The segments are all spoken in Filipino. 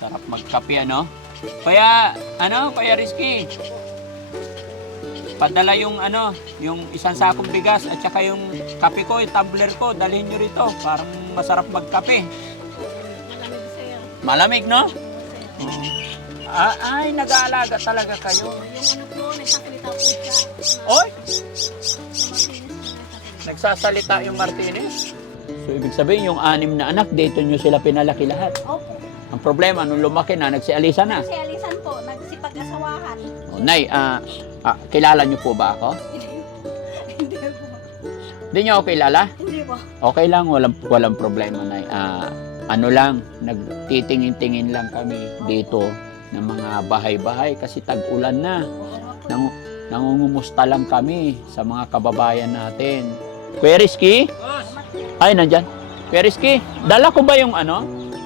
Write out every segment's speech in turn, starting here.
Sarap magkape, ano? Kaya, Kaya Rizky, padala yung yung isang sakong bigas at saka yung kape ko, yung tumbler ko, dalhin nyo rito. Parang masarap magkape. Malamig, sir. Malamig, no? Sir. Ay, nag-aalaga talaga kayo. Yung ano po, nagsasalita po siya. Oy! Yung Martinez po nagsasalita. Nagsasalita yung Martinez. So, ibig sabihin, yung 6 na anak, dito nyo sila pinalaki lahat. Opo. Ang problema, nung lumaki na, nagsialisa na. Si Alisan po, nagsipag-asawahan. Oh, Nay, kilala nyo po ba ako? Hindi po. Hindi nyo ako kilala? Hindi po. Okay lang, walang problema, Nay. Nagtitingin-tingin lang kami dito ng mga bahay-bahay kasi tag-ulan na. Nangungumusta lang kami sa mga kababayan natin. Kuya Rizky? Ay, nandyan. Kuya Rizky, dala ko ba yung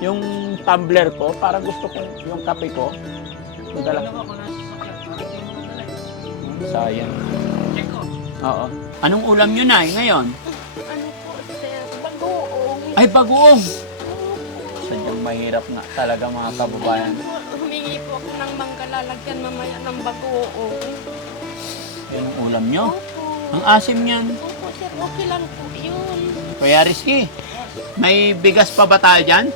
yung tumbler ko? Para gusto ko yung kape ko. Dala. Sayang. Oo. Anong ulam nyo, Nay, ngayon? Ano po, sir? Bagoong. Ay, bagoong. Sadyang mahirap nga talaga mga kababayan. Humingi po ako ng mangga, lalagyan mamaya ng bagoong. Yan ang ulam nyo. Opo. Ang asim niyan. Opo, sir. Okay lang po yun. Kuya Rizky, may bigas pa ba tayo dyan?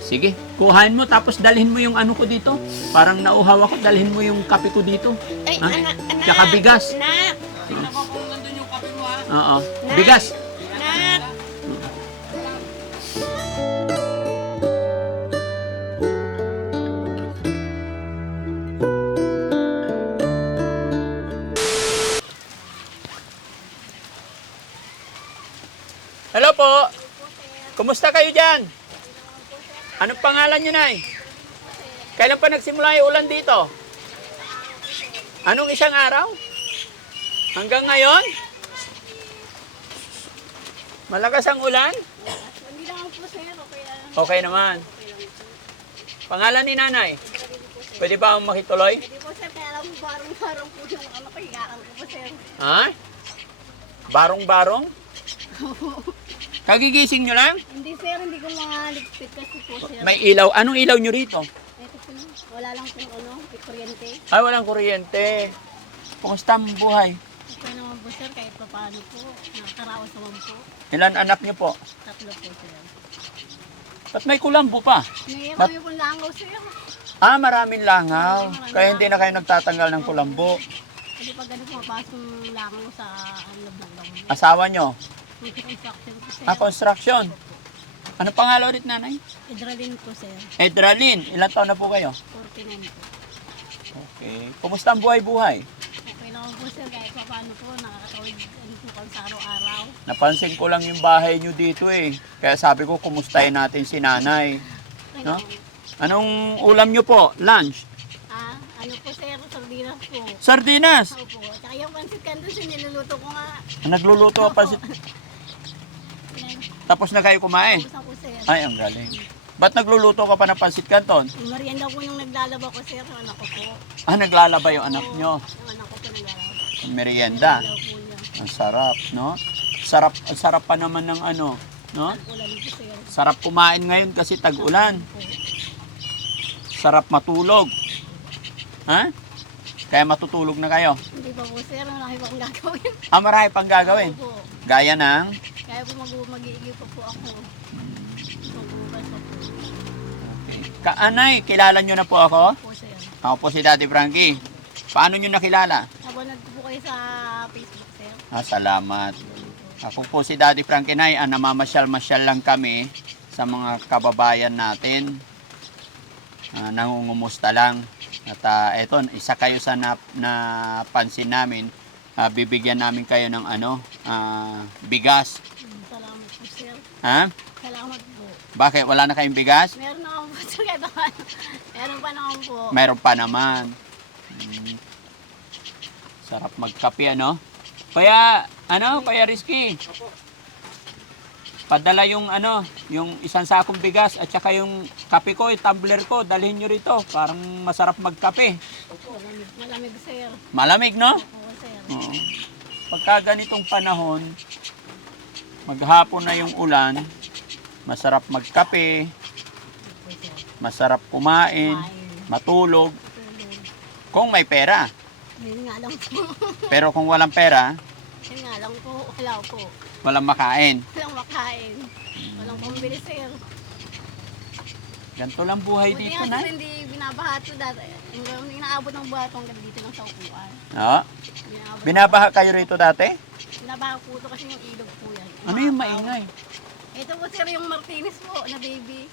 Sige, kuhain mo tapos dalhin mo yung ko dito. Parang nauhaw ako, dalhin mo yung kape ko dito. Ay, Ha? anak. Tsaka bigas. Anak. Tingnan ko kung nandun yung kape mo, ha? Oo. Bigas. Anak. Hello po. Kumusta kayo dyan? Anong pangalan nyo, Nay? Kailan pa nagsimula yung ulan dito? Anong isang araw? Hanggang ngayon? Malakas ang ulan? Hindi naman po, sir. Okay lang. Okay naman. Pangalan ni Nanay? Pwede ba akong makituloy? Hindi po, sir. Kaya alam mo, barong-barong po yung higaan ko po, sir. Ha? Barong-barong? Kagigising nyo lang? Hindi, sir. Hindi ko maligpit kasi po, sir. May ilaw. Anong ilaw nyo rito? Ito po, wala lang pong kuryente. Ay, walang kuryente. Kumusta ang buhay? Okay naman po, sir. Kahit pa paano po. Nakakaraos naman po. Ilan anak nyo po? 3 po, sir. Ba't may kulambo pa? May Ba't- kami pong langaw, sir. Maraming langaw. Kaya hindi na kayo nagtatanggal ng kulambo. Hindi pa ganun pumapasok yung langaw sa loob ng langaw. Asawa nyo? May construction po, sir. Construction. Ano pangalan ulit, Nanay? Hydralin po, sir. Edralin. Ilan taon na po kayo? 49 po. Okay. Kumusta ang buhay-buhay? Okay naman po, sir. Kahit pa paano po. Nakakatawid po kami sa araw-araw. Napansin ko lang yung bahay nyo dito eh. Kaya sabi ko, kumustahin natin si Nanay. Okay No? naman. Anong ulam nyo po? Lunch? Ano po, sir? Sardinas po. Sardinas. Opo. Tsaka yung pansit canton, sir, niluluto ko nga. Nagluluto ka pa si... Tapos na kayo kumain? Tapos ako, sir. Ay, ang galing. Ba't nagluluto ka pa ng pansit canton? Yung merienda po yung naglalaba ko, sir. Yung anak ko po. Naglalaba yung anak nyo. Yung anak ko po naglalaba. Ang merienda. Merienda po niya. Ang sarap, no? Ang sarap pa naman ng no? Ulan po, sir. Sarap kumain ngayon kasi tag-ulan. Po. Sarap matulog. Ha? Kaya matutulog na kayo. Hindi pa po, sir. Marami pa akong gagawin. Marami pang gagawin. Opo. Gaya ng... Kaya po mag-iigil pa po ako. Magbukas pa po. Okay. Kaanay, kilala nyo na po ako? Po, sir. Ako po si Daddy Frankie. Paano nyo nakilala? Nabunod ko po kayo sa Facebook, sir. Salamat. Ako po si Daddy Frankie Nay. Namamasyal-masyal lang kami sa mga kababayan natin. Nangungumusta lang. At eto, isa kayo sa napansin namin. Bibigyan namin kayo ng bigas. Salamat po, sir. Ha? Salamat po. Bakit? Wala na kayong bigas? Meron na ako po, sir. Kahit ako. Meron pa naman po. Meron pa naman. Sarap magkape, ano? Kaya Rizky. Padala yung yung isang sakong bigas at saka yung kape ko, yung tumbler ko, dalhin nyo rito. Parang masarap magkape. Malamig, sir. Malamig, no? Oo, sir. Oo. Pagka ganitong panahon, maghapon na yung ulan, masarap magkape. Masarap kumain, matulog, kung may pera. Yun nga lang po. Pero kung walang pera, Yun nga lang po. Wala po. walang makain. Walang makain. Walang pambili, sir. Ganito lang buhay Buti dito, nga, Nay. sir, hindi binabaha ito dati. Hindi inaabot ng buhat hanggang dito lang sa upuan. Oo. Binabaha. Binabaha kayo rito dati? Binabaha po ito kasi yung ilog po yan. Ano yung maingay? Ito po, sir, yung Martinez po na baby.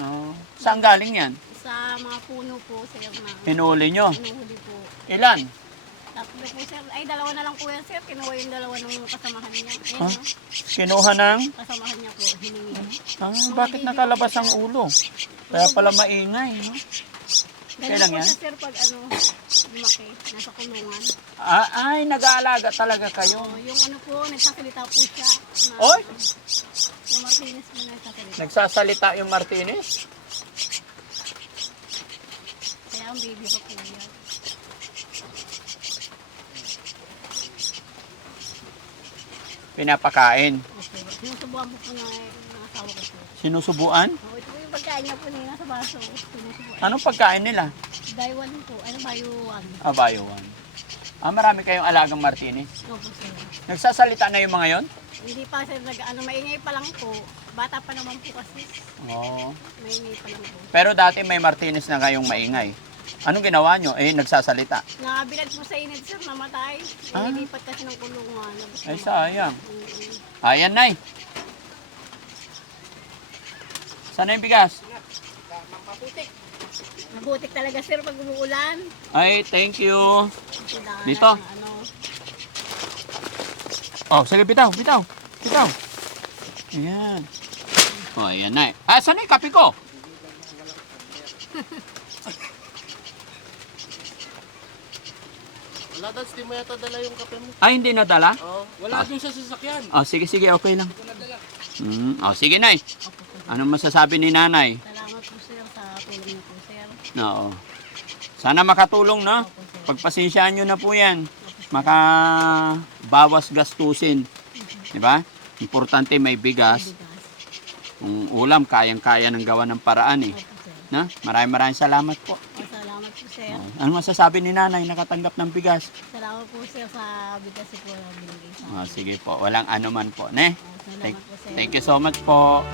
Oo. Saan galing yan? Sa mga puno po, sir, na Hinuli nyo? inuhuli po. Ilan? Tapos po, sir, ay dalawa na lang po yan, sir. Kinuha yung dalawa ng kasamahan niya. Ayun, Ha? no? Kinuha ng... Kasamahan niya po, hiningi. bakit nakalabas ang ulo? Kaya pala maingay. No? Ganun Kailan po yan? siya, sir, pag lumaki, nasa kulungan. Ay, nag-aalaga talaga kayo. So, yung ano po, nagsasalita po siya. Na, Oy! Yung Martinez po nagsasalita. Nagsasalita yung Martinez? Kaya ang baby pa po yan. Pinapakain. Okay. Sinusubuan po ng asawa ko po. Sinusubuan? Oh, ito po yung pagkain niya po niya sa baso. Sinusubuan. Anong pagkain nila? Daiwan po. Ano ba yung Abayuan. Marami kayong alagang Martinez. Opo, sir. Nagsasalita na yung mga yon? Hindi pa sir, maingay pa lang po. Bata pa naman po kasi. Oo. Maingay pa lang po. Pero dati may Martinez na kayong maingay. Anong ginawa nyo? Nagsasalita. Nabilad po sa init sir, namatay. Ah. Nilipat kasi ng kulungan. Ay, sayang. Mm-mm. Ayan, Nay. Sana yung bigas? Mabutik talaga sir pag umuulan. Ay, thank you. Kailangan Dito. ng ano. Oh, sige, bitaw. Ayan. Oh, ayan, Nay. Saan na yung kape ko? Wala daw, hindi mo yata dala yung kape mo. Ay, hindi nadala? Oo. Wala dun sa sasakyan. Sige, okay lang. Sige, Nay. Anong masasabi ni Nanay? Salamat po sir sa tulong niyo po sir. Oo. Sana makatulong, no? Pagpasensyaan nyo na po yan. Makabawas gastusin. Di ba? Importante may bigas. Bigas. Kung ulam, kayang-kaya ng gawa ng paraan eh. Opo sir. Na? Maraming salamat po. Salamat po sir. Ano masasabi ni Nanay nakatanggap ng bigas? Salamat po sir sa bigas po na binigay sa akin. Sige po, walang anuman po. Ne? Salamat po sir. Thank you so much po.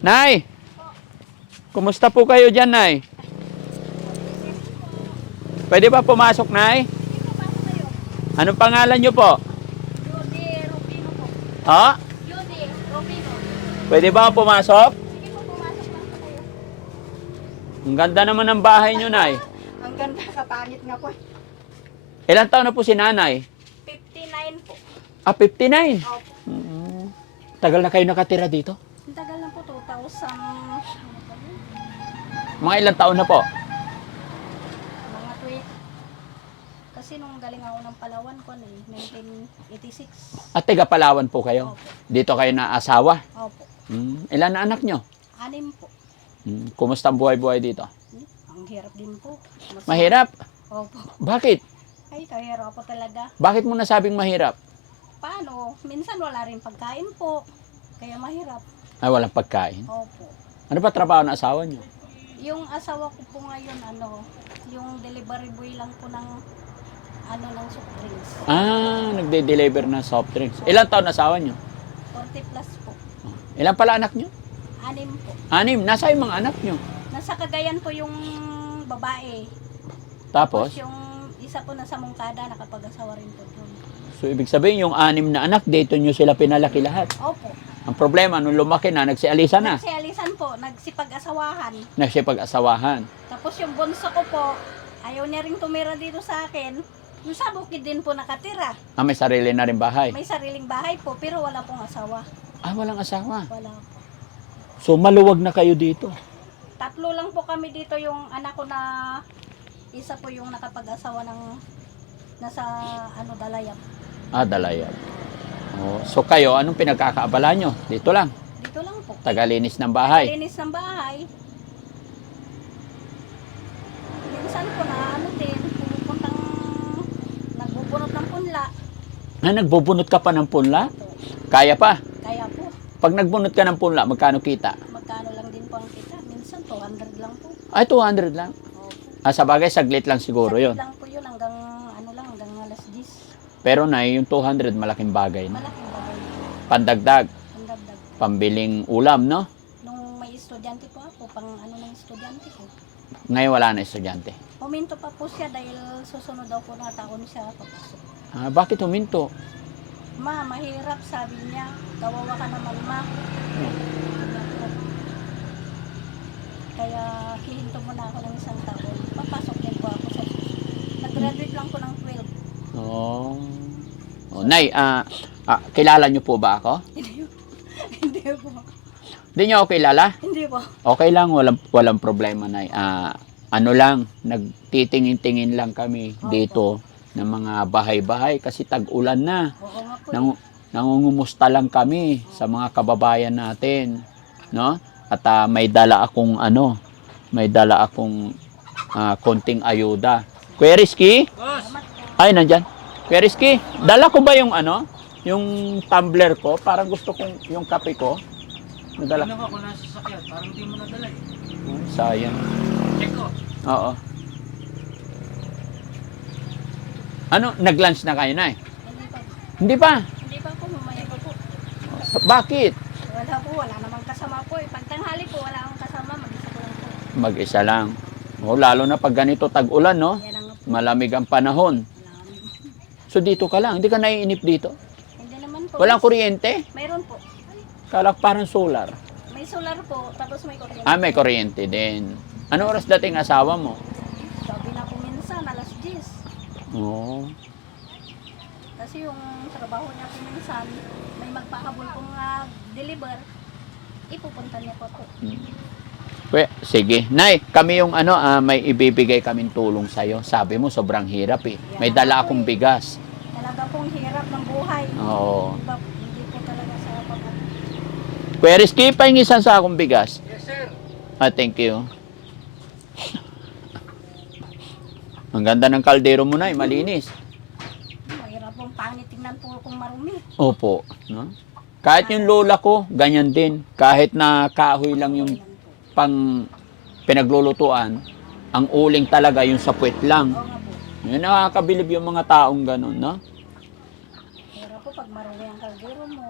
Nay! Kumusta po kayo dyan, Nay? Pwede ba pumasok, Nay? Anong pangalan nyo po? Judy Rufino po. Ha? Judy Rufino. Pwede ba pumasok? Sige po, pumasok lang po kayo. Ang ganda naman ng bahay nyo, Nay. Ang ganda, kapangit nga po. Ilang taon na po si Nanay? 59 po. 59. Opo. Tagal na kayo nakatira dito? Ang tagal na po, 2000. Mga ilang taon na po? Mga tweet. Kasi nung galing ako ng Palawan ko na 1986. At taga Palawan po kayo? Opo. Dito kayo na asawa? Opo. Ilan na anak nyo? 6 po. Kumusta ang buhay-buhay dito? Ang hirap din po. Mahirap? Opo. Bakit? Ay, kahirap po talaga. Bakit mo nasabing mahirap? Paano? Minsan wala rin pagkain po. Kaya mahirap. Ay, walang pagkain. Opo. Ano ba trabaho ng asawa nyo? Yung asawa ko po ngayon, yung delivery boy lang po ng, ng soft drinks. Nagde-deliver ng soft drinks. Ilang taon na asawa nyo? 40 plus po. Ilan pala anak nyo? 6 po. 6. Nasa yung mga anak nyo? Nasa Cagayan po yung babae. Tapos? Yung isa po nasa Mongkada, nakapag-asawa rin po doon. So, ibig sabihin, yung 6 na anak, dito nyo sila pinalaki lahat. Opo. Ang problema, nung lumaki na, nagsialisa na. Nagsialisan po, nagsipag-asawahan. Nagsipag-asawahan. Tapos yung bunso ko po, ayaw niya rin tumira dito sa akin. Yung sa bukid din po nakatira. May sarili na rin bahay. May sariling bahay po, pero wala pong asawa. Walang asawa. Wala po. So, maluwag na kayo dito. 3 lang po kami dito, yung anak ko na isa po yung nakapag-asawa ng nasa Dalayap. Dalayap. So, kayo, anong pinagkakaabala nyo? Dito lang. Dito lang po. Tagalinis ng bahay. Linis ng bahay. Minsan po na ano din, pumupuntang nagbubunot ng punla. Nagbubunot ka pa ng punla? Kaya pa. Kaya po, Pag nagbunot ka ng punla, magkano kita? magkano lang din po ang kita. Minsan 200 lang po. Ay, 200 lang. Opo. Sa bagay, saglit lang siguro Saglit yon. lang po yun hanggang ano lang, hanggang alas 10. Pero na yung 200, malaking bagay na. Malaking bagay po. Pandagdag, Ang dagdag. pambiling ulam, no? Nung may estudyante po ako, pang ano ng estudyante ko. Ngayon wala na estudyante. Huminto pa po siya dahil susunod daw po na taon siya papasok. Bakit huminto? Ma, mahirap sabi niya. Kawawa ka naman, ma. Kaya hihinto muna ako ng isang taon. Papasok din po ako sa nag-graduate lang po ng 12. Oh. Nay, kilala niyo po ba ako? Hindi po. Hindi niyo ako kilala? Hindi po. Okay lang, walang problema, Nay. Ano lang, nagtitingin-tingin lang kami dito ng mga bahay-bahay kasi tag-ulan na. Oo nga po. Nangungumusta lang kami sa mga kababayan natin, no? At may dala akong konting ayuda. Kuya Rizky? Boss! Salamat po. Ay, nandyan. Kuya Rizky, dala ko ba yung yung tumbler ko? Parang gusto kong yung kape ko. Nadala. Ano ko kung nasa sasakyan? Parang hindi mo nadala eh. Sayang. Check ko. Oo. Nag-lunch na kayo na eh? Hindi pa. Hindi pa. Hindi pa po. Mamaya pa po. Bakit? Wala po. Wala namang kasama po. Pag tanghali po, wala akong kasama. Mag-isa ko lang po. Mag-isa lang. Lalo na pag ganito tag-ulan, no? Yan ang po. Malamig ang panahon. Wala. So dito ka lang, hindi ka naiinip dito. Hindi naman po. Walang kuryente? Mayroon po. Kala ko parang solar. May solar po. Tapos may kuryente. May kuryente din. Ano oras dating asawa mo? Sabi na po minsan, alas 10. Oo. Kasi yung trabaho niya po minsan, may magpahabol kong deliver, ipupunta niya po po. Sige. Nay, kami yung may ibibigay kaming tulong sa'yo. Sabi mo, sobrang hirap eh. May dala akong bigas. Talaga pong hirap ng buhay. Oo. Hindi po talaga sa pag Kuya Rizky, pahingi isang sakong bigas. Yes, sir. Thank you. Ang ganda ng kaldero mo, Nay. Malinis. Mahirap pong pangit tingnan po kung marumi. Opo. No? Kahit yung lola ko, ganyan din. Kahit na kahoy lang yung Yan po. pang pinaglulutuan, ang uling talaga yung sa puwet lang. Oo nga po. Yun, nakakabilib yung mga taong ganun, no? Hirap po pag marumi ang kaldero mo.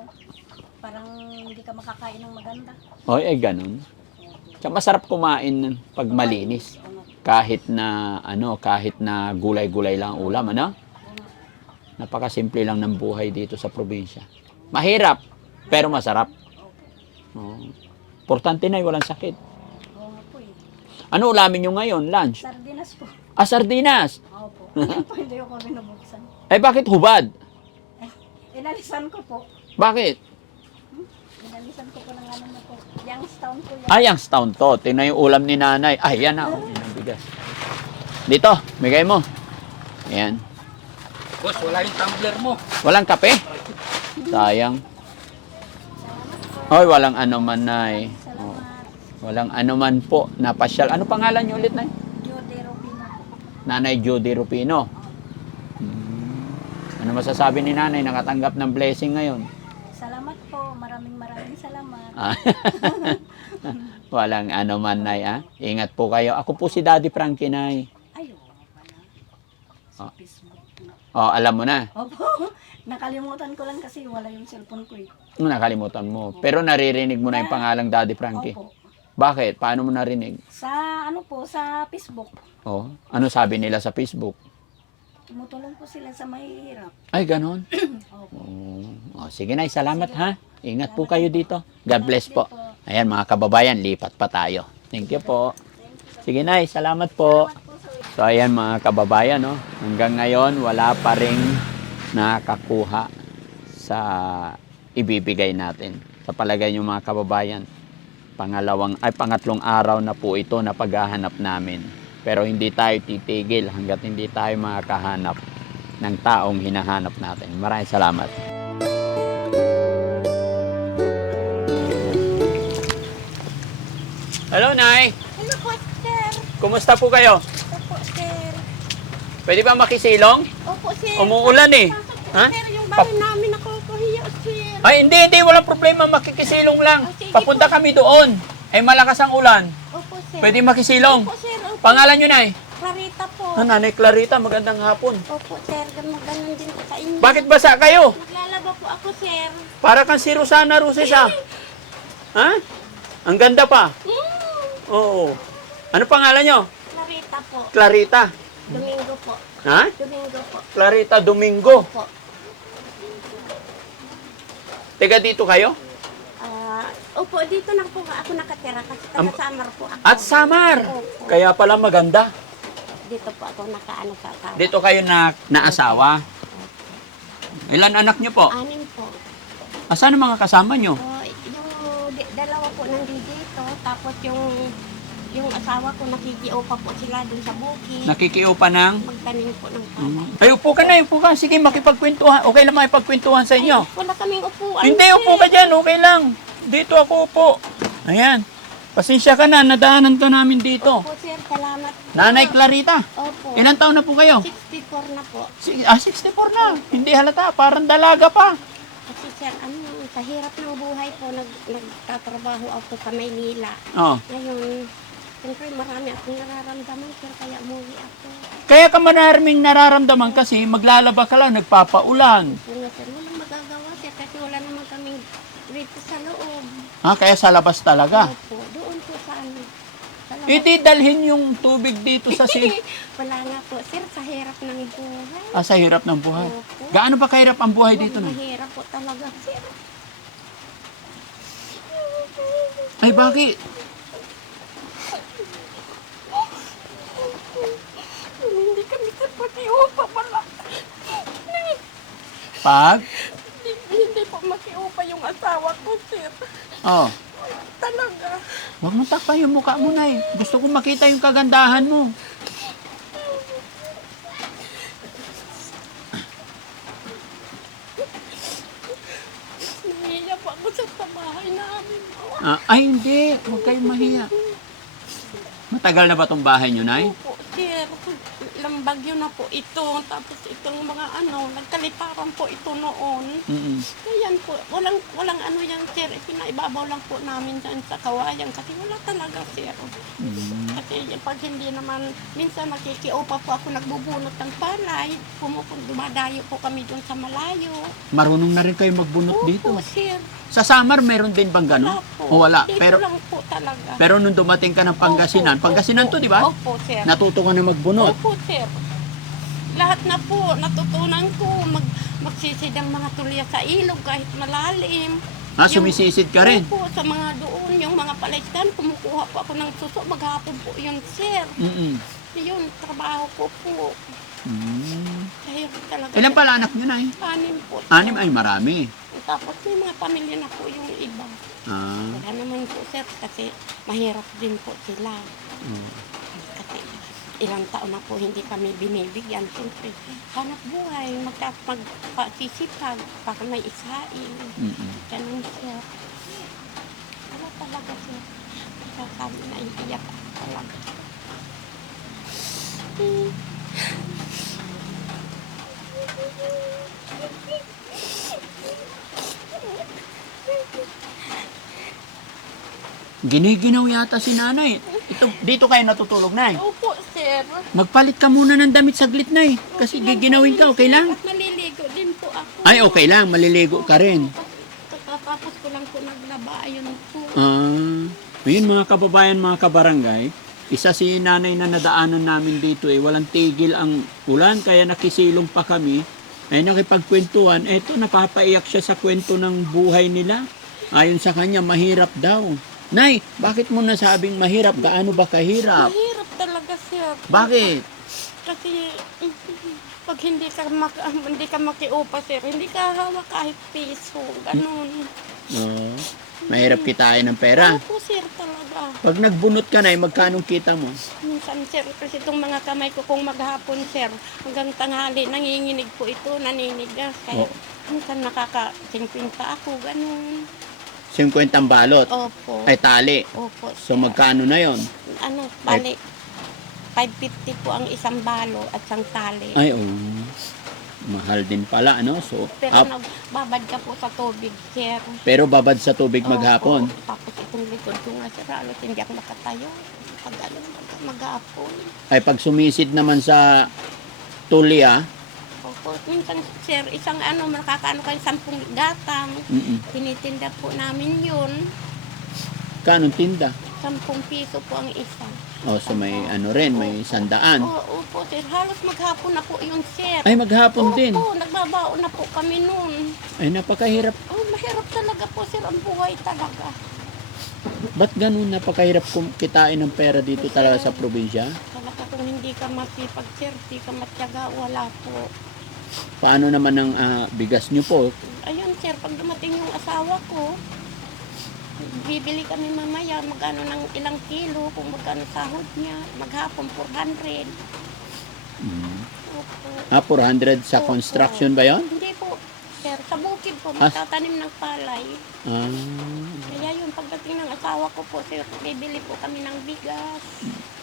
Parang hindi ka makakain ng maganda. Oy, ganun. Tsaka masarap kumain pag malinis. Oo nga. Kahit na gulay-gulay lang ang ulam, ano? Oo nga. Napakasimple lang ng buhay dito sa probinsya. Mahirap, pero masarap. Oo. Importante na walang sakit. Oo nga po eh. Ano ulamin nyo ngayon, lunch? Sardinas po. Sardinas. Opo. Ayun po, hindi ko binubuksan. Bakit hubad? Inalisan ko po. Bakit? Inalisan ko po ng ano na po. Youngstown po yan. Youngstown to. Tingnan yung ulam ni nanay. Yan na. Yan ang bigas. Dito, bigay mo. Ayan. Boss, wala yung tumbler mo. Walang kape? Sayang. Hoy, walang anuman, Nay. Oh, Salamat. walang anuman po. Napasyal. Ano pangalan niyo ulit, Nay? Judy Rubino po. Nanay Judy Rupino. Ano masasabi ni nanay? Nakatanggap ng blessing ngayon. Salamat po. Maraming salamat. Walang anuman, Nay. Ingat po kayo. Ako po si Daddy Frankie, Nay. Ay, oo pala. Sa Ah. Facebook. Alam mo na. Opo. Nakalimutan ko lang kasi wala yung cellphone ko eh. Nakalimutan mo. Pero naririnig mo na yung pangalang Daddy Frankie. Opo. Bakit? Paano mo narinig? Sa ano po, sa Facebook. Ano sabi nila sa Facebook? Tumutulong po sila sa mahihirap. Ay, ganon. Opo. Sige, Nay. Salamat, Sige. ha. Ingat po kayo dito. God bless Salamat po. din po. Ayan, mga kababayan, lipat pa tayo. Thank you po. Sige, Nay. Salamat po. Salamat po sa So, ayan, mga kababayan, no? Hanggang ngayon, wala pa rin nakakuha sa ibibigay natin. Sa palagay nyo, mga kababayan, pangatlong araw na po ito na paghahanap namin. Pero hindi tayo titigil hanggat hindi tayo makakahanap ng taong hinahanap natin. Maraming salamat. Hello, Nay. Hello po, sir. Kumusta po kayo? Opo, sir. Pwede ba makisilong? Opo, sir. Umuulan eh. Pasok po, Ha? sir. Yung bahay namin nakukuhiya, sir. Ay, hindi. Walang problema. Makikisilong lang. Oh, sige Papunta po. kami doon. Ay, malakas ang ulan. Opo, sir. Pwede makisilong. Opo, sir. Opo. Pangalan nyo, Nay? Clarita po. Nanay Clarita, magandang hapon. Opo, sir. Ganun din po sa inyo. Bakit basa kayo? Maglalaba po ako, sir. Para kang si Rosana Rosesa. Ha? Ang ganda pa. Oo. Ano pangalan nyo? Clarita po. Clarita. Domingo po. Ha? Domingo po. Clarita Domingo. Opo. Teka, dito kayo? Opo, dito na po ako nakatira kasi taga-Samar po ako. At Samar. Opo. Kaya pala maganda. Dito po ako nakaano sa asawa. Dito kayo na naasawa. Ilan anak nyo po? 6 po. Asan ang mga kasama nyo? Yung dalawa po nandito, tapos yung asawa ko nakikiupa po sila dun sa bukid. Nakikiupa ng... Magtanim po ng palay. Ay, upo ka na, upo ka. Sige, makipagkwentuhan. Okay lang makipagkwentuhan sa inyo. Ay, wala kaming upuan. Hindi, upo ka dyan. Okay lang. Dito ako upo. Ayan. Pasensya ka na. Nadaanan ka namin dito. Opo, sir. Salamat po. Nanay Clarita. Opo. Ilan taon na po kayo? 64 na po. 64 na. Hindi halata. Parang dalaga pa. Kasi sir, sa hirap ng buhay po, nagtatrabaho ako sa Maynila. Oh. Ngayon, siyempre marami akong nararamdaman, sir, kaya umuwi ako. Kaya ka maraming nararamdaman kasi maglalaba ka lang, nagpapaulan. Kung sir, walang magagawa, sir, kasi wala naman kaming rito sa loob. Ha, kaya sa labas talaga. Opo, doon po sa sa labas. Hindi dalhin yung tubig dito sa Wala nga po, sir, sa hirap ng buhay. sa hirap ng buhay. Opo. Gaano ba kahirap ang buhay dito na? Mahirap po talaga, sir. Ay, bakit? Hindi kami sir, pati upa wala. Pag? Hindi po makiupa yung asawa ko, sir. Oh. Talaga. Huwag mo takpan yung mukha mo, Nay. Gusto ko makita yung kagandahan mo. Nahiya po ako sa bahay namin. Ay, hindi. Huwag kayong mahiya. Matagal na ba tong bahay nyo, Nay? Opo, sir. Ilang bagyo na po ito. Tapos itong mga nagkalitaran po ito noon. Mm-mm. Ayan po, walang ano yan, sir. Pinaibabaw lang po namin dyan sa kawayan kasi wala talaga, sir. Kasi pag hindi naman, minsan nakikiupa po ako nagbubunot ng palay. Dumadayo po kami dun sa malayo. Marunong na rin kayo magbunot dito. Opo, sir. Sa Samar, meron din bang gano'n? Wala po. O wala? Dito Pero, lang po talaga. pero nung dumating ka ng Pangasinan, Opo, Pangasinan to, di ba? Opo, sir. Natuto ka na magbunot. Opo, sir. Lahat na po, natutunan ko magsisid ang mga tulya sa ilog kahit malalim. Sumisisid ka rin? Opo, sa mga doon, yung mga palaisdan, kumukuha po ako ng suso, maghapon po yun, sir. Mm-mm. Yun, trabaho ko po. Kaya talaga. Ilan pala anak nyo, Nay? 6 po. 6 ay marami. Tapos may mga pamilya na po yung iba. Wala naman po, sir, kasi mahirap din po sila. Kasi ilang taon na po hindi kami binibigyan. Siyempre, hanap buhay, magpasisipag, baka may isain. Ganun, sir. Ano talaga, sir? Sasabi na iiyak ako talaga. Giniginaw yata si nanay. Dito kayo natutulog, Nay. Opo, sir. Magpalit ka muna ng damit saglit, Nay. Kasi giginawin ka, okay lang? At naliligo din po ako. Ay, okay lang. Maliligo ka rin. Tapos ko lang po naglaba, ayun po. Ayun mga kababayan, mga kabarangay. Isa si nanay na nadaanan namin dito walang tigil ang ulan, kaya nakisilong pa kami. Ay nakipagkwentuhan, eto napapaiyak siya sa kwento ng buhay nila. Ayon sa kanya, mahirap daw. Nay, bakit mo nasabing mahirap? Gaano ba kahirap? Mahirap talaga, sir. Bakit? Kasi pag hindi ka makiupa, sir, hindi ka hawak kahit piso, ganun. Mahirap kitain ng pera. Opo, sir, talaga. Pag nagbunot ka na, magkanong kita mo? Minsan, sir, kasi itong mga kamay ko kung maghapon, sir, hanggang tanghali, nanginginig po ito, naninigas. Kaya minsan nakaka-50 ako, ganun. 50 ang balot. Opo. Ay, tali. Opo, So, sir. magkano na yon? Ano, bali, 550 po ang isang balo at isang tali. Ay, mahal din pala, ano? So, Pero nagbabad ka po sa tubig, sir. pero babad sa tubig maghapon. Opo. Tapos itong likod ko nga, sir, halos hindi ako makatayo. Pag ano, maghapon. Ay, pag sumisid naman sa tulya, Opo, minsan, sir, isang ano, makakaano kayo, 10 gatang. Tinitinda po namin yun. kanong tinda? 10 piso po ang isa. O, so may ano rin, may 100. Opo, sir. Halos maghapon na po yun, sir. Ay, maghapon din. Opo, nagbabaon na po kami nun. Ay, napakahirap. Oh, mahirap talaga po, sir. Ang buhay talaga. Ba't ganun napakahirap kitain ng pera dito talaga sa probinsya? Talaga kung hindi ka masipag, sir, hindi ka matyaga, wala po. Paano naman ang bigas nyo po? Ayun, sir, pag dumating yung asawa ko, bibili kami mamaya magkano ng ilang kilo, kung magkano sahod niya. Maghapon, 400. Opo. 400 sa Opo. construction ba yon? Hindi po, sir. Sa bukid po, magtatanim ng palay. Kaya yun, pagdating ng asawa ko po, sir, bibili po kami ng bigas.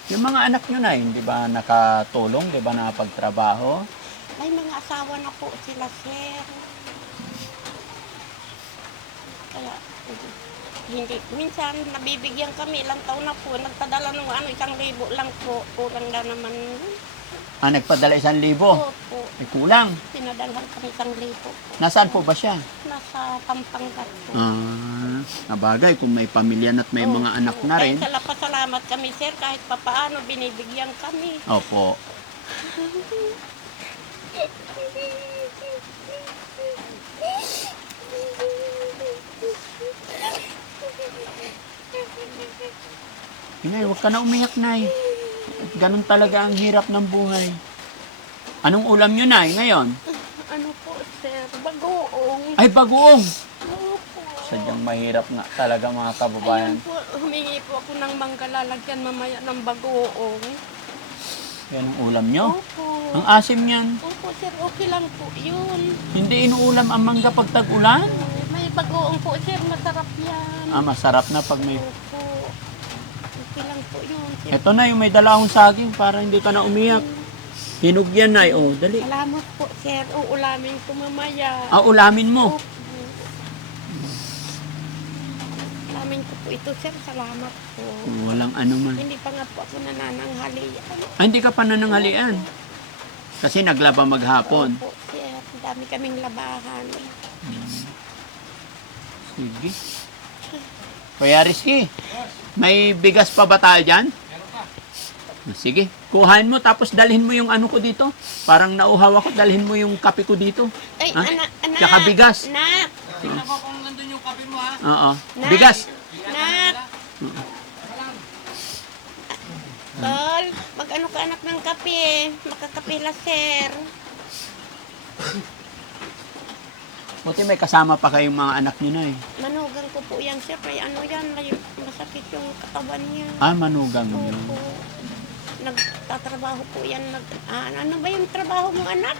Yung mga anak nyo na, hindi ba nakatulong? Di ba nakapagtrabaho? May mga asawa na po sila, sir. Kaya, hindi. Minsan, nabibigyan kami, ilang taon na po, nagpadala ng 1,000 lang po. Kurang na naman. Nagpadala 1,000? Opo. May kulang. Pinadalhan kami 1,000 po. Nasaan po ba siya? Nasa Pampanga po. Nabagay kung may pamilya at may mga anak na rin. Kaya pasalamat kami, sir, kahit papaano binibigyan kami. Opo. Inay, huwag ka na umiyak, Nay. Ganun talaga ang hirap ng buhay. Anong ulam nyo, Nay, ngayon? Ano po, sir? Bagoong. Ay, bagoong! Opo. Sadyang mahirap nga talaga, mga kababayan. Ayun po, humingi po ako ng manggalalagyan mamaya ng bagoong. Yan ang ulam nyo. Opo. Ang asim niyan. Opo, sir, okay lang po yun. Hindi inuulam ang mangga pag tag-ulan? May bagoong po, sir, masarap yan. Masarap na pag may... Opo. Okay lang po yun, sir. Eto na, yung may dalawang saging para hindi ka na umiyak. Hinog yan, Nay. Oh, dali. Salamat po, sir. Uulamin ko mamaya. Ulamin mo. Opo. Ulamin ko po ito, sir. Salamat po. Walang ano man. Hindi pa nga po ako nanananghalian. Hindi ka pa nananghalian. Kasi naglaba maghapon. Opo, sir. Ang dami kaming labahan. Sige. Kuya Rizky, may bigas pa ba tayo dyan? Sige, kuhain mo tapos dalhin mo yung ano ko dito. Parang nauhaw ako, dalhin mo yung kape ko dito. Ay, Ha? anak. Tsaka bigas. Nak. Tingnan mo kung nandun yung kape mo, ha? Oo. Nak. Bigas. Nak. Tol, mag-ano ka anak ng kape. Makakapila, sir. Buti may kasama pa kayong mga anak niyo na eh. Manugang ko po yan, sir. Kaya ano yan, masakit yung katawan niya. Manugang niyo. Opo. Nagtatrabaho po yan. Ano ba yung trabaho mo, anak?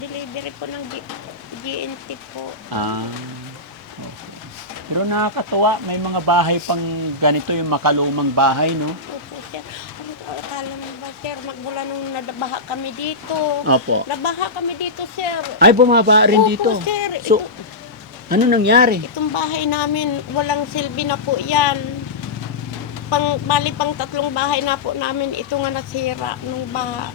Delivery po ng GNT po. Pero nakakatuwa, may mga bahay pang ganito, yung makalumang bahay, no? Opo, sir. Akala mo ba, sir, magmula nung nabaha kami dito. Opo. Nabaha kami dito, sir. Ay, bumaba rin dito. Opo, sir. So, ano nangyari? Itong bahay namin, walang silbi na po yan. Bali pang 3 bahay na po namin ito nga nasira nung baha.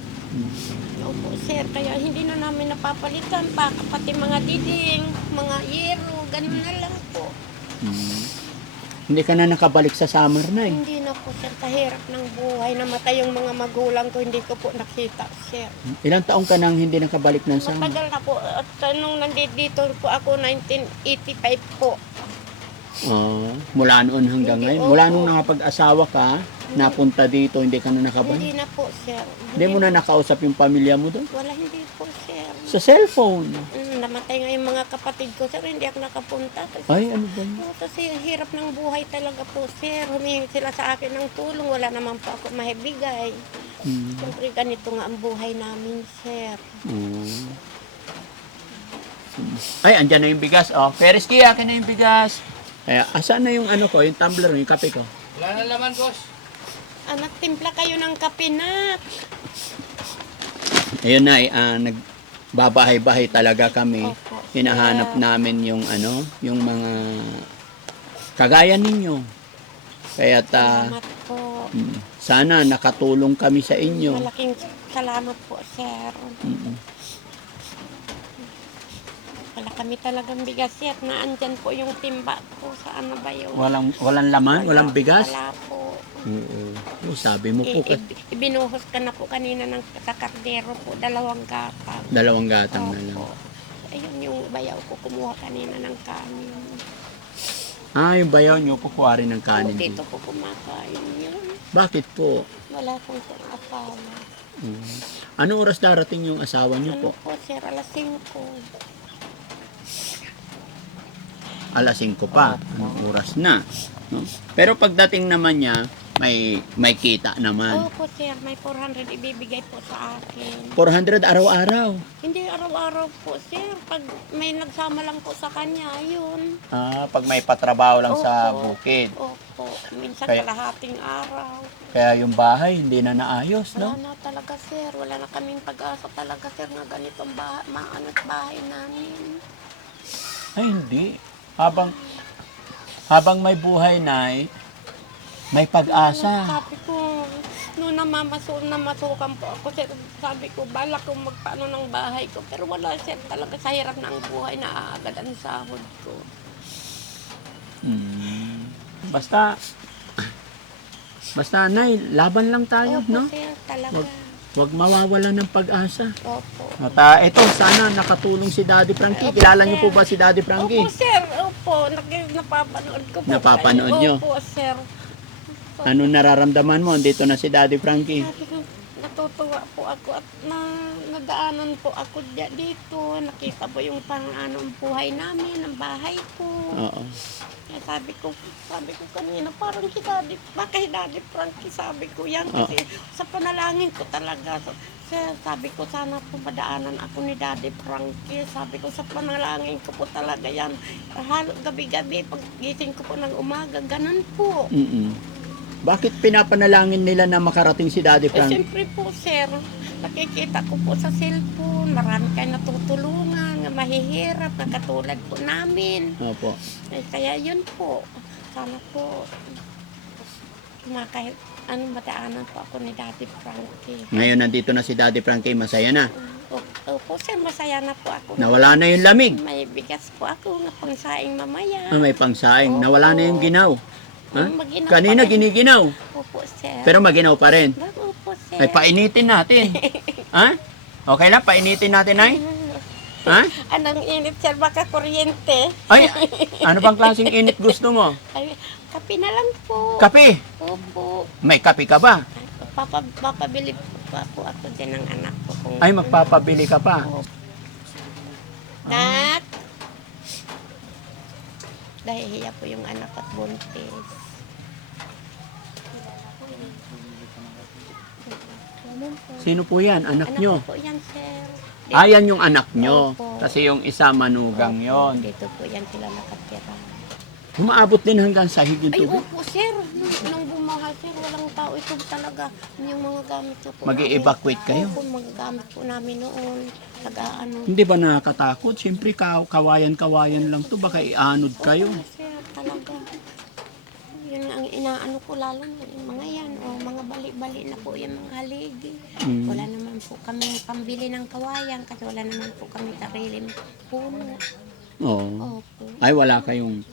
Opo, sir. Kaya hindi na namin napapalitan pa. Pati mga diding, mga yero, ganun na lang po. Hindi ka na nakabalik sa summer na eh. Hindi na po, sir. Kahirap ng buhay. Namatay yung mga magulang ko, hindi ko po nakita, sir. Ilang taong ka nang hindi nakabalik ng summer? Matagal na po. At nung nandito po ako, 1985 po. Mula noon hanggang Hindi, ngayon? opo. Mula nung nakapag-asawa ka, napunta dito, hindi ka na nakabalik? Hindi na po, sir. Hindi mo na nakausap yung pamilya mo doon? Wala, hindi po, sir. Sa cellphone? Namatay nga yung mga kapatid ko, sir. Hindi ako nakapunta. Ay, ano ba yun? Kasi hirap ng buhay talaga po, sir. Humingi sila sa akin ng tulong. Wala naman po ako maibigay. Siyempre, ganito nga ang buhay namin, sir. Ay, andyan na yung bigas. Oh, Perisky, akin na yung bigas. Kaya, asan na yung ano ko, yung tumbler, yung kape ko? Wala na laman, boss. Anak, timpla kayo ng kape, nak. Ayun na, nagbabahay-bahay talaga kami. Opo. Hinahanap namin yung ano, yung mga kagaya ninyo. Kaya Salamat po. sana nakatulong kami sa inyo. Malaking salamat po, sir. Mm. Wala kami talagang bigas yet na andyan po yung timba po sa ano ba yun? Walang laman, walang bigas. Wala po. Oo. Oh, sabi mo po, Ibinuhos ka na po kanina ng kakardero po, 2 gatang. 2 gatang na lang. Opo. Ayun yung bayaw ko kumuha kanina ng kanin. Ah, yung bayaw nyo, kukuha rin ng kanin. Dito po kumakain yun. Bakit po? Wala pong asawa. Anong oras darating yung asawa nyo Ano po? po, sir? Alas 5. Alas 5 pa. Anong oras na? No? Pero pagdating naman niya, may kita naman. Opo, sir. May 400 ibibigay po sa akin. 400 araw-araw. Hindi araw-araw po, sir. Pag may nagsama lang po sa kanya, yun. Ah, pag may patrabaho lang sa Opo. bukid. Opo. Minsan Kaya- kalahating araw. Kaya yung bahay hindi na naayos, Wala no? na talaga, sir. Wala na kaming pag-asa talaga, sir, na ganitong bahay namin. Ay, hindi. Habang may buhay na, may pag-asa. Sabi ko, noon namasukan po ako, sir, sabi ko, balak kong magpaano ng bahay ko. Pero wala, sir, talaga sa hirap ng buhay na aagad ang sahod ko. Basta, Nay, laban lang tayo, Opo, no? sir, talaga. Huwag mawawala ng pag-asa. Opo. At ito, sana nakatulong si Daddy Frankie. Kilala niyo po ba si Daddy Frankie? Opo, sir. Opo. Napapanood ko po. Napapanood niyo? Opo, sir. Ano nararamdaman mo? Andito na si Daddy Frankie. Sabi ko, natutuwa po ako at nadaanan po ako dito. Nakita po yung anong buhay namin, ang bahay ko. Oo. Kaya sabi ko kanina, parang si Daddy, baka si Daddy Frankie, sabi ko yan. Kasi sa panalangin ko talaga. Sabi ko, sana po madaanan ako ni Daddy Frankie. Sabi ko, sa panalangin ko po talaga yan. Gabi-gabi, pag gising ko po ng umaga, ganun po. Bakit pinapanalangin nila na makarating si Daddy Eh, Frankie? siyempre po, sir, nakikita ko po sa cellphone, marami kayo natutulungan, nga mahihirap, na katulad po namin. Opo. Eh, kaya yun po, sana po, kahit anong madaanan po ako ni Daddy Frankie. Ngayon nandito na si Daddy Frankie, masaya na. Opo, sir, masaya na po ako. Nawala na yung lamig. May bigas po ako na pangsaing mamaya. May pangsaing. Opo. Nawala na yung ginaw. Ha? Maginaw Kanina pa rin. giniginaw. Opo, sir. Pero maginaw pa rin. Opo, sir. Ay, painitin natin. Ha? Okay lang, painitin natin, Nay? Ha? Anong init, sir? Baka kuryente. Ay, ano bang klaseng init gusto mo? Ay, kape na lang po. Kape. Opo. May kape ka ba? Papabili pa po ako din ng anak ko. Kung Ay, magpapabili ka pa. Nak! Nahihiya po yung anak at buntis. Sino po yan? Anak Anak nyo? ko po yan, sir. Yan yung anak nyo. Opo. Kasi yung isa manugang Opo, yon. Dito po yan sila nakatira. Umaabot din hanggang sahig yung Ay, tubig. opo, sir. Nung bumahal, sir, walang tao. Ito talaga yung mga gamit ko po. Mag-i-evacuate kayo? Opo, mga gamit po namin noon. Taga-ano. Hindi ba nakakatakot? Siyempre, kawayan-kawayan lang to. Baka ianod kayo. Opo, sir, talaga. Yun ang inaano ko lalo na yung mga yan. O mga bali-bali na po yung mga haligi. Wala naman po kami pambili ng kawayan kasi wala naman po kami sariling puno. Oo. Opo. Ay, wala kayong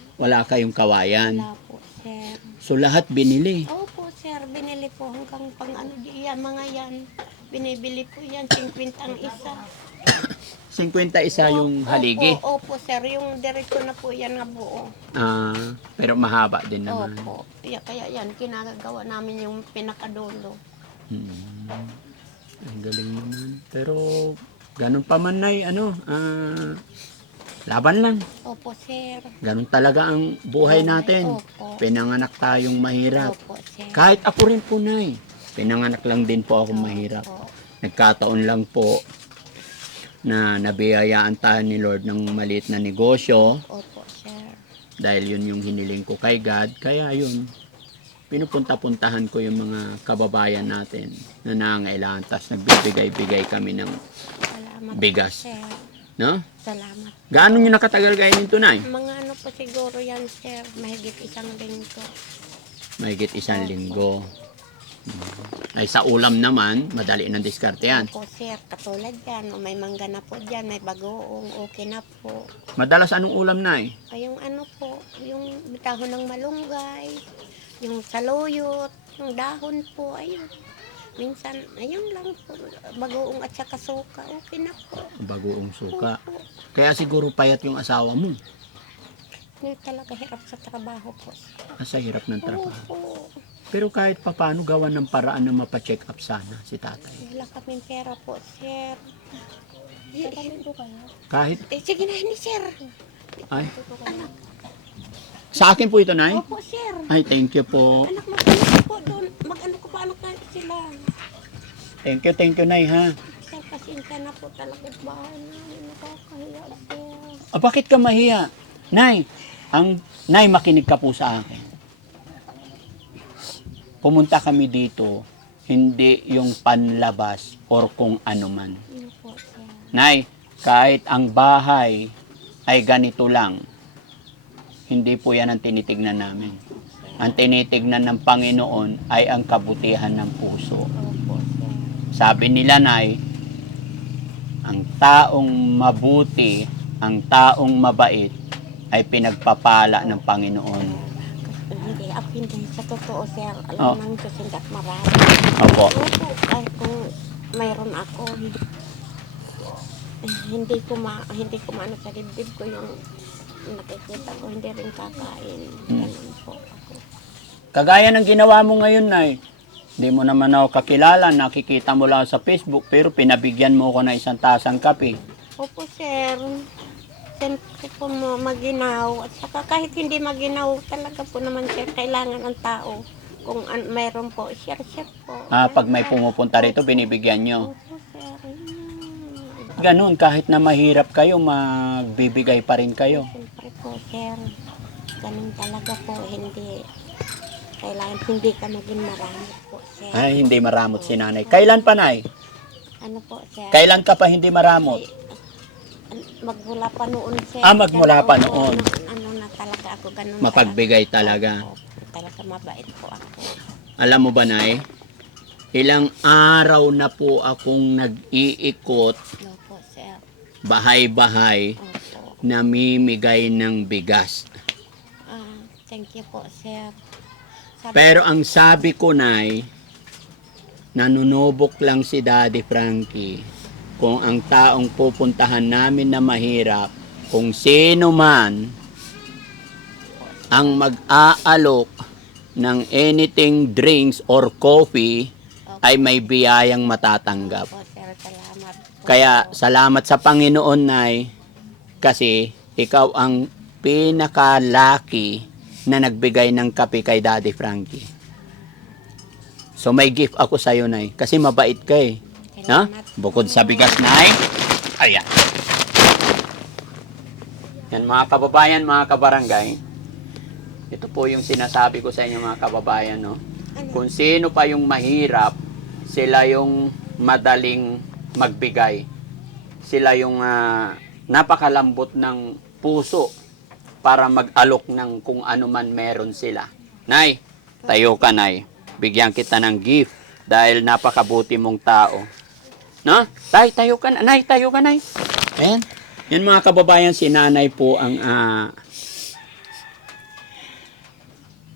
kawayan. Wala po, sir. So, lahat binili. Opo, sir. Binili po hanggang pang ano diyan, mga yan. Binibili po yan, 50 ang isa. 51 yung haligi. Opo, sir. Yung diretso na po yan na buo. Pero mahaba din naman. Opo. Kaya yan, kinagagawa namin yung pinakadulo. Ang galing naman. Pero, ganun pa man, Nay, laban lang. Opo, sir. Ganun talaga ang buhay natin. Opo. Pinanganak tayong mahirap. Opo, sir. Kahit ako rin po, Nay. Pinanganak lang din po ako mahirap. Opo. Nagkataon lang po na nabiyayaan tayo ni Lord ng maliit na negosyo Opo, sir. dahil yun yung hiniling ko kay God. Kaya yun, pinupunta-puntahan ko yung mga kababayan natin na nangailangan. Tapos nagbibigay-bigay kami ng Salamat bigas. po, sir. No? Salamat. Gaano nyo nakatagal kainin tunay? Mga ano po siguro yan, sir. Mahigit isang linggo. Mahigit 1 linggo. Ay sa ulam naman, madali ng diskarte yan. Opo, sir. Katulad yan. O may mangga na po dyan. May bagoong. Okay na po. Madalas anong ulam na eh? Ay, yung ano po. Yung dahon ng malunggay. Yung saluyot. Yung dahon po. Ayun. Minsan, ayun lang po. Bagoong at saka suka. Okay na po. Bagoong suka. Opo. Kaya siguro payat yung asawa mo. Hindi talaga hirap sa trabaho po. Sa hirap ng trabaho. Opo. Pero kahit papano gawan ng paraan na mapacheck up sana si tatay. Wala kaming pera po, sir. Kahit, Sige na, ni sir. ay, sa akin po ito, Nay? Opo, sir. Ay, thank you po. Anak, mag-ano po doon. Mag-ano ko pa, anak na sila. Thank you, Nay, ha? Sir, pasensya na po talaga sa bahay namin. Nakakahiya, sir. Ah, bakit ka mahiya? Nay, Nay, makinig ka po sa akin. Pumunta kami dito, hindi yung panlabas or kung ano man. Ano po, sir? Nay, kahit ang bahay ay ganito lang, hindi po yan ang tinitignan namin. Ang tinitignan ng Panginoon ay ang kabutihan ng puso. Opo, sir. Sabi nila, Nay, ang taong mabuti, ang taong mabait, ay pinagpapala ng Panginoon. Hindi. Sa totoo, sir. Oh. Alam ng Diyos, hindi at marami. Opo. Opo, ay kung mayroon ako, hindi ko maano sa dibdib ko yung nakikita ko, hindi rin kakain. Ganun po ako. Kagaya ng ginawa mo ngayon, Nay. Hindi mo naman ako kakilala, nakikita mo lang sa Facebook, pero pinabigyan mo ko ng 1 tasang kape. Opo, sir. Siyempre po maginaw. At saka kahit hindi maginaw, talaga po naman, sir, kailangan ang tao. Kung mayroon po, share po. Ah, pag may pumupunta rito, binibigyan nyo. Opo, sir. Ganun, kahit na mahirap kayo, magbibigay pa rin kayo. Siyempre po, sir. Ganun talaga po, hindi. Kailangan hindi ka maging marami po, sir. Ay, hindi maramot si nanay. Kailan pa, Nay? Ano po, sir? Kailan ka pa hindi maramot? Magmula pa noon, sir. Ah, magmula pa Ganun, noon. Ano na talaga ako, ganun. Mapagbigay talaga. Opo, talaga mabait po ako. Alam mo ba, Nay? Ilang araw na po akong nag-iikot, Opo, sir. bahay-bahay, Opo. namimigay ng bigas. Thank you po, sir. Pero ang sabi ko, Nay, nanunubok lang si Daddy Frankie kung ang taong pupuntahan namin na mahirap, kung sino man ang mag-aalok ng anything drinks or coffee ay may biyayang matatanggap. Opo, sir. Salamat po. Kaya salamat sa Panginoon, Nay, kasi ikaw ang pinaka-lucky na nagbigay ng kape kay Daddy Frankie. So may gift ako sa'yo, Nay, kasi mabait ka eh. No? Bukod sa bigas, Nay. Ayan. Yan mga kababayan, mga kabarangay. Ito po yung sinasabi ko sa inyo mga kababayan, no? Kung sino pa yung mahirap, sila yung madaling magbigay. Sila yung napakalambot ng puso para mag-alok ng kung ano man meron sila. Nay, tayo ka, Nay. Bigyan kita ng gift dahil napakabuti mong tao. No? Tay, tayo ka na. Nay, tayo ka, Nay. Ayan. Yan mga kababayan, si Nanay po ang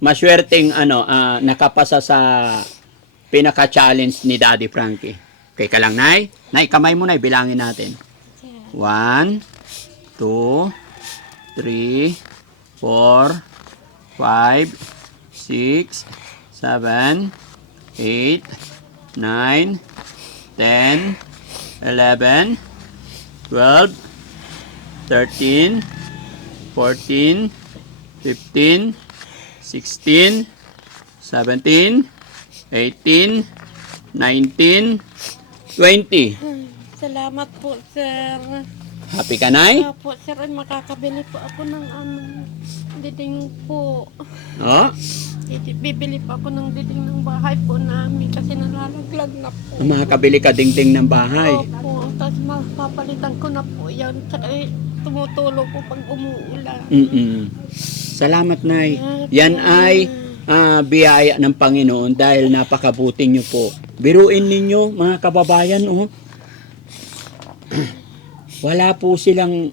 maswerteng nakapasa sa pinaka-challenge ni Daddy Frankie. Okay ka lang, Nay? Nay, kamay mo, Nay. Bilangin natin. 1, 2, 3, 4, 5, 6, 7, 8, 9, 10, 11, 12, 13, 14, 15, 16, 17, 18, 19, 20. Salamat po, sir. Happy ka, Nay? Opo, sir, ay makakabili po ako ng diding po. Oh, Bibili pa ako ng diding ng bahay po namin kasi nalalaglag na po. makakabili ka dingding ng bahay. Opo, tapos mapapalitan ko na po yan. Saka tumutulog po pag umuulan. Salamat, Nay. Yan ay biyaya ng Panginoon dahil napakabuti niyo po. Biruin ninyo, mga kababayan, oh. Wala po silang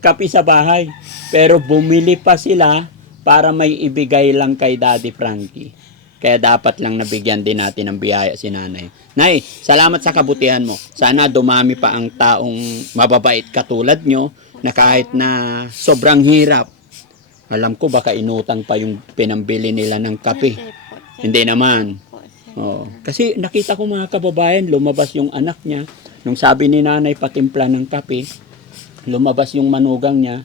kape sa bahay. Pero bumili pa sila para may ibigay lang kay Daddy Frankie. Kaya dapat lang nabigyan din natin ng biyaya si Nanay. Nay, salamat sa kabutihan mo. Sana dumami pa ang taong mababait katulad nyo na kahit na sobrang hirap. Alam ko baka inutang pa yung pinambili nila ng kape. Hindi naman. Oo. Kasi nakita ko mga kababayan, lumabas yung anak niya. Nung sabi ni Nanay patimpla ng kape, lumabas yung manugang niya.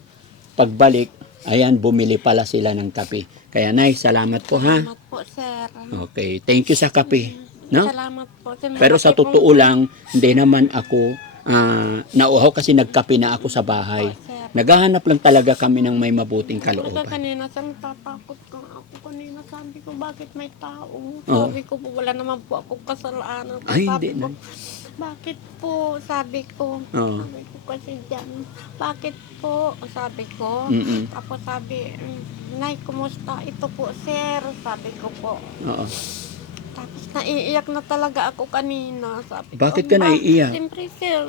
Pagbalik, ayan, bumili pala sila ng kape. Kaya Nay, salamat po ha. Salamat po, sir. Okay, thank you sa kape. No? Salamat po, sir. Pero sa totoo lang, hindi naman ako nauhaw kasi nagkape na ako sa bahay. Sir. Naghahanap lang talaga kami ng may mabuting Talaga kalooban. kanina, sir, tatakot ko ako kanina. Sabi ko, bakit may tao? Oo. Sabi ko, wala naman po ako kasalanan. Ay, Sabi hindi ko, na. bakit po? Sabi ko. Oo. Sabi ko kasi dyan. Bakit po? Sabi ko. Mm-mm. Tapos sabi, Nay, kumusta? Ito po, sir. Sabi ko po. Oo. Tapos naiiyak na talaga ako kanina. Sabi Bakit ko, ka naiiyak? Siyempre, sir.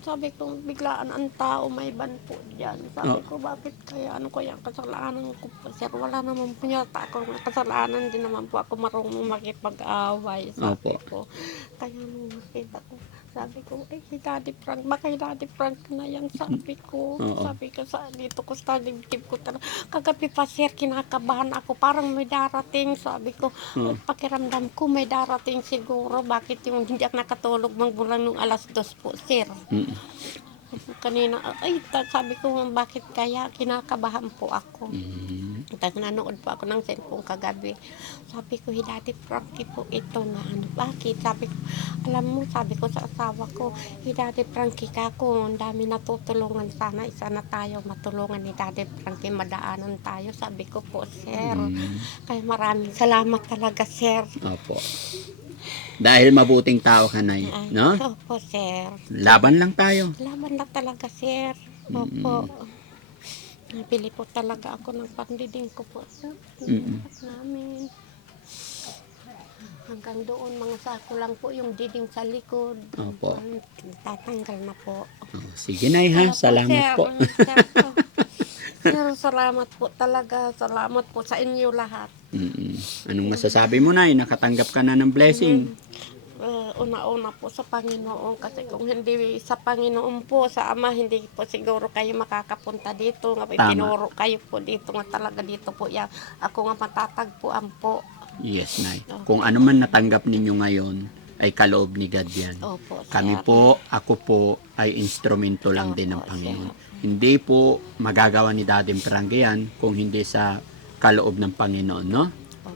Sabi ko, biglaan ang tao, may ban po dyan. Sabi ko, bakit kaya? Ano kaya ang kasalanan ko po, sir? Wala naman po yata ako. Kasalanan din naman po ako marunong makipag-away. Sabi ko. Kaya nung nakita ko, sabi ko, si Daddy Frank, baka si Daddy Frank na yan, sabi ko. Oo. Sabi ko, dito ko sa dibdib ko talaga. Kagabi pa, sir, kinakabahan ako. Parang may darating, sabi ko. Pakiramdam ko, may darating siguro. Bakit yung hindi ako nakatulog magbulang nung 2:00 po, sir? Kanina, sabi ko, bakit kaya kinakabahan po ako? Tapos nanood po ako ng cellphone kagabi. Sabi ko, Daddy Frankie po ito na bakit? Sabi ko, alam mo, sabi ko sa asawa ko, Daddy Frankie ka ko, ang dami natutulungan sana, isa na tayo matulungan ni Daddy Frankie, madaanan tayo. Sabi ko po, sir. Kaya maraming salamat talaga, sir. Opo. Dahil mabuting tao ka, Nay, no? Opo, sir. Laban lang tayo. Laban na talaga, sir. Opo. Nabili po talaga ako ng pandiding ko po, sir. Namin. Hanggang doon, mga sako lang po yung diding sa likod. Opo. Tatanggal na po. Sige, Nay, ha? Salamat po. Sir, salamat po talaga. Salamat po sa inyo lahat. Anong masasabi mo, Nay? Nakatanggap ka na ng blessing. Una-una po sa Panginoon kasi kung hindi sa Panginoon po, sa Ama, hindi po siguro kayo makakapunta dito. Nga Tama. tinuro kayo po dito nga talaga dito po. Ako nga matatagpuan po. Yes, Nay. Kung ano man natanggap ninyo ngayon, ay kaloob ni God yan. Opo, sir. Kami po, ako po, ay instrumento lang din ng Opo, Panginoon. sir. Hindi po magagawa ni Daddy Frankie yan kung hindi sa kaloob ng Panginoon, no?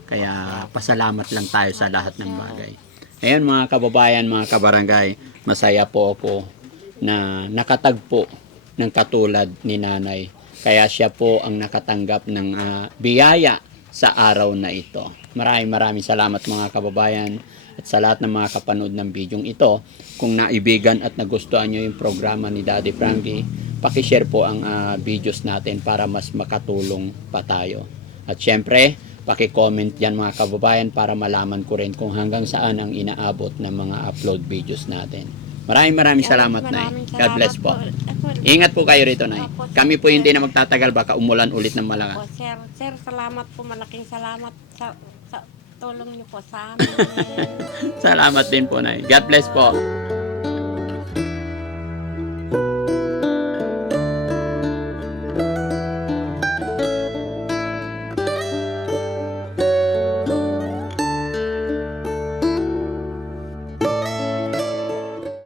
Kaya pasalamat lang tayo sa lahat ng bagay. Ayan mga kababayan, mga kabarangay, masaya po ako na nakatagpo ng katulad ni Nanay. Kaya siya po ang nakatanggap ng biyaya sa araw na ito. Maraming salamat mga kababayan at sa lahat ng mga kapanood ng bidyong ito. Kung naibigan at nagustuhan nyo yung programa ni Daddy Frankie, pakishare po ang videos natin para mas makatulong pa tayo. At syempre, paki-comment dyan mga kababayan para malaman ko rin kung hanggang saan ang inaabot ng mga upload videos natin. Maraming salamat, Nay. God bless po. Ingat po kayo rito, Nay. Kami po hindi na magtatagal, baka umulan ulit ng malakas. Sir, salamat po. Malaking salamat sa tulong niyo po sa amin. Salamat din po, Nay. God bless po.